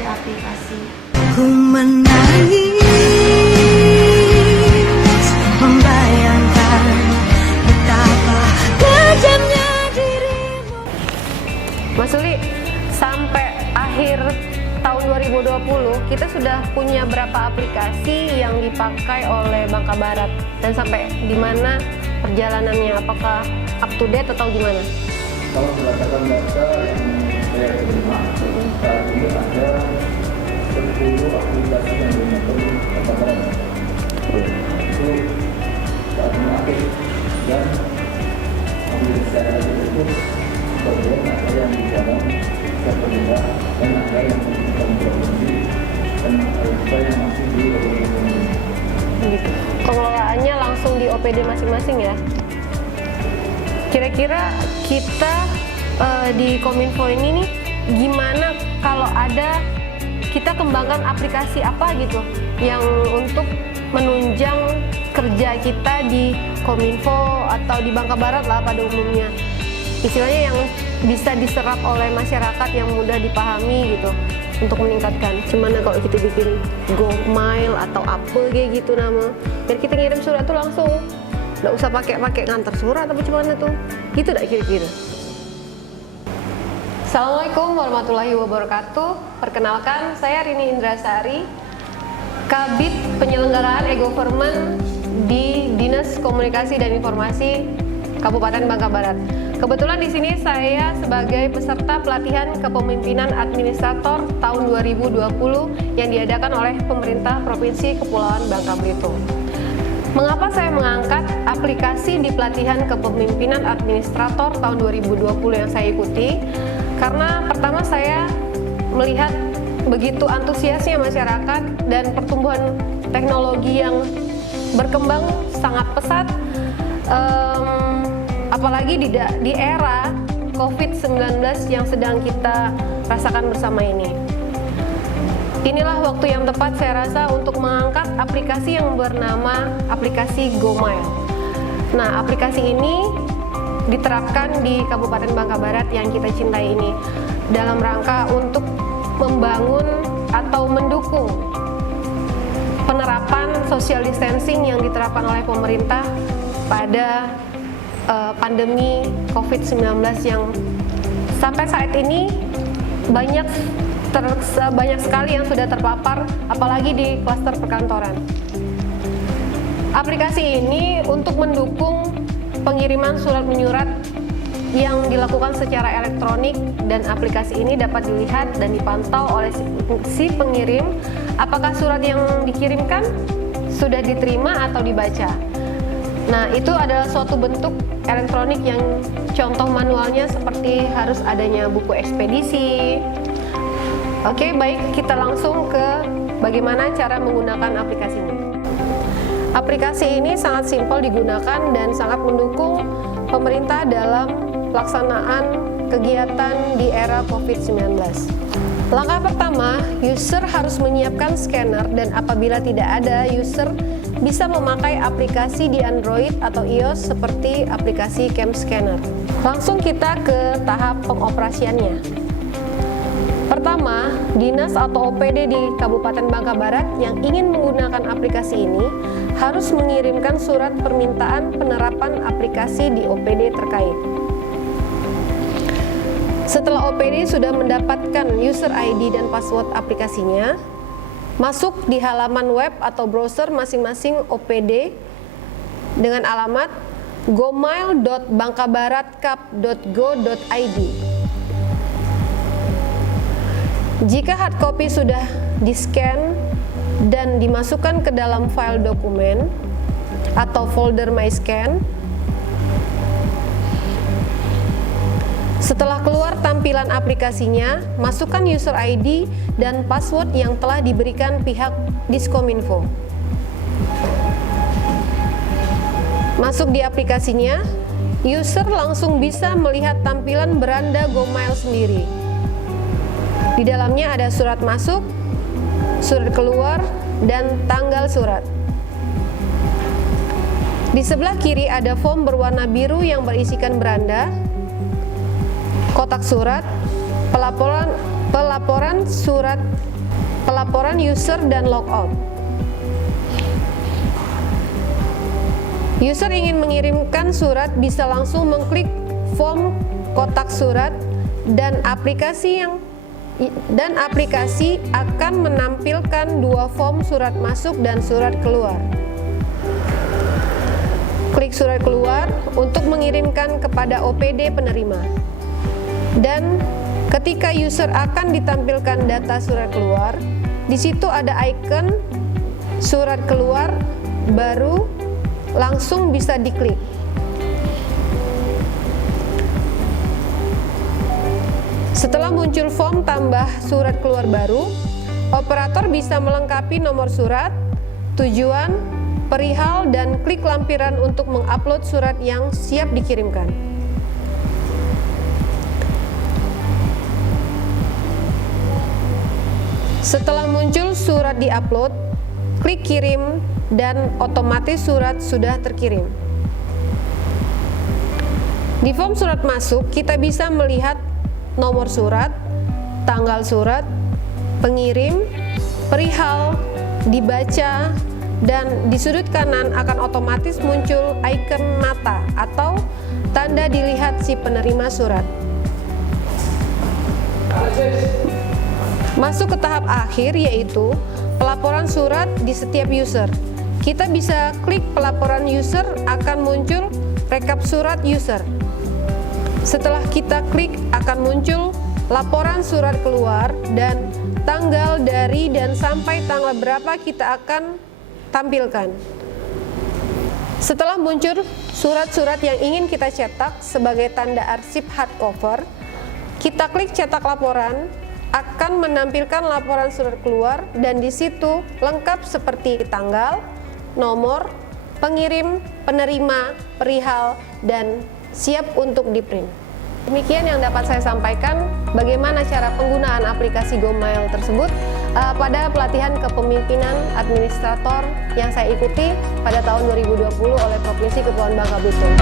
di aplikasi. Ku menangis, membayangkan betapa kejamnya dirimu. Mas Uli, sampai akhir tahun 2020 kita sudah punya berapa aplikasi yang dipakai oleh Bangka Barat dan sampai di mana perjalanannya, apakah up to date atau gimana? Kalau berdasarkan data yang saya terima, saat ini ada 10 aplikasi yang digunakan Bangka Barat. Itu saat ini aktif dan aplikasi secara tersebut kemudian ada yang di dalam berbeda dan ada yang berproduksi dan ada yang masih di OPD. Gitu. Pengelolaannya langsung di OPD masing-masing ya. Kira-kira kita di Kominfo ini nih gimana kalau ada kita kembangkan aplikasi apa gitu yang untuk menunjang kerja kita di Kominfo atau di Bangka Barat lah pada umumnya. Istilahnya yang bisa diserap oleh masyarakat yang mudah dipahami gitu untuk meningkatkan. Gimana kalau kita bikin GoMail atau apa kayak gitu nama, biar kita ngirim surat tuh langsung, nggak usah pakai ngantar surat apa gimana tuh, gitu dah kira-kira. Assalamualaikum warahmatullahi wabarakatuh. Perkenalkan, saya Rini Indrasari, Kabid Penyelenggaraan E-Government di Dinas Komunikasi dan Informasi Kabupaten Bangka Barat. Kebetulan di sini saya sebagai peserta pelatihan kepemimpinan administrator tahun 2020 yang diadakan oleh pemerintah Provinsi Kepulauan Bangka Belitung. Mengapa saya mengangkat aplikasi di pelatihan kepemimpinan administrator tahun 2020 yang saya ikuti? Karena pertama saya melihat begitu antusiasnya masyarakat dan pertumbuhan teknologi yang berkembang sangat pesat. Apalagi di era COVID-19 yang sedang kita rasakan bersama ini. Inilah waktu yang tepat saya rasa untuk mengangkat aplikasi yang bernama aplikasi GoMail. Nah, aplikasi ini diterapkan di Kabupaten Bangka Barat yang kita cintai ini dalam rangka untuk membangun atau mendukung penerapan social distancing yang diterapkan oleh pemerintah pada pandemi COVID-19 yang sampai saat ini banyak sekali yang sudah terpapar, apalagi di klaster perkantoran. Aplikasi ini untuk mendukung pengiriman surat menyurat yang dilakukan secara elektronik, dan aplikasi ini dapat dilihat dan dipantau oleh si pengirim apakah surat yang dikirimkan sudah diterima atau dibaca. Nah, itu adalah suatu bentuk elektronik yang contoh manualnya seperti harus adanya buku ekspedisi. Oke, baik, kita langsung ke bagaimana cara menggunakan aplikasi ini. Aplikasi ini sangat simpel digunakan dan sangat mendukung pemerintah dalam pelaksanaan kegiatan di era COVID-19. Langkah pertama, user harus menyiapkan scanner, dan apabila tidak ada, user bisa memakai aplikasi di Android atau iOS seperti aplikasi Cam Scanner. Langsung kita ke tahap pengoperasiannya. Pertama, dinas atau OPD di Kabupaten Bangka Barat yang ingin menggunakan aplikasi ini harus mengirimkan surat permintaan penerapan aplikasi di OPD terkait. Setelah OPD sudah mendapatkan user ID dan password aplikasinya, masuk di halaman web atau browser masing-masing OPD dengan alamat gomail.bangkabaratkap.go.id. Jika hard copy sudah di-scan dan dimasukkan ke dalam file dokumen atau folder MyScan, setelah keluar tampilan aplikasinya, masukkan user ID dan password yang telah diberikan pihak Diskominfo. Masuk di aplikasinya, user langsung bisa melihat tampilan beranda GoMail sendiri. Di dalamnya ada surat masuk, surat keluar, dan tanggal surat. Di sebelah kiri ada form berwarna biru yang berisikan beranda, kotak surat, pelaporan pelaporan user dan logout. User ingin mengirimkan surat bisa langsung mengklik form kotak surat dan aplikasi akan menampilkan dua form surat masuk dan surat keluar. Klik surat keluar untuk mengirimkan kepada OPD penerima. Dan ketika user akan ditampilkan data surat keluar, di situ ada icon surat keluar baru, langsung bisa diklik. Setelah muncul form tambah surat keluar baru, operator bisa melengkapi nomor surat, tujuan, perihal, dan klik lampiran untuk mengupload surat yang siap dikirimkan. Setelah muncul surat diupload, klik kirim dan otomatis surat sudah terkirim. Di form surat masuk, kita bisa melihat nomor surat, tanggal surat, pengirim, perihal, dibaca, dan di sudut kanan akan otomatis muncul icon mata atau tanda dilihat si penerima surat. Masuk ke tahap akhir, yaitu pelaporan surat di setiap user. Kita bisa klik pelaporan user, akan muncul rekap surat user. Setelah kita klik, akan muncul laporan surat keluar dan tanggal dari dan sampai tanggal berapa kita akan tampilkan. Setelah muncul surat-surat yang ingin kita cetak sebagai tanda arsip hardcover, kita klik cetak laporan, akan menampilkan laporan surat keluar dan di situ lengkap seperti tanggal, nomor, pengirim, penerima, perihal, dan siap untuk di-print. Demikian yang dapat saya sampaikan bagaimana cara penggunaan aplikasi GoMail tersebut pada pelatihan kepemimpinan administrator yang saya ikuti pada tahun 2020 oleh Provinsi Kepulauan Bangka Belitung.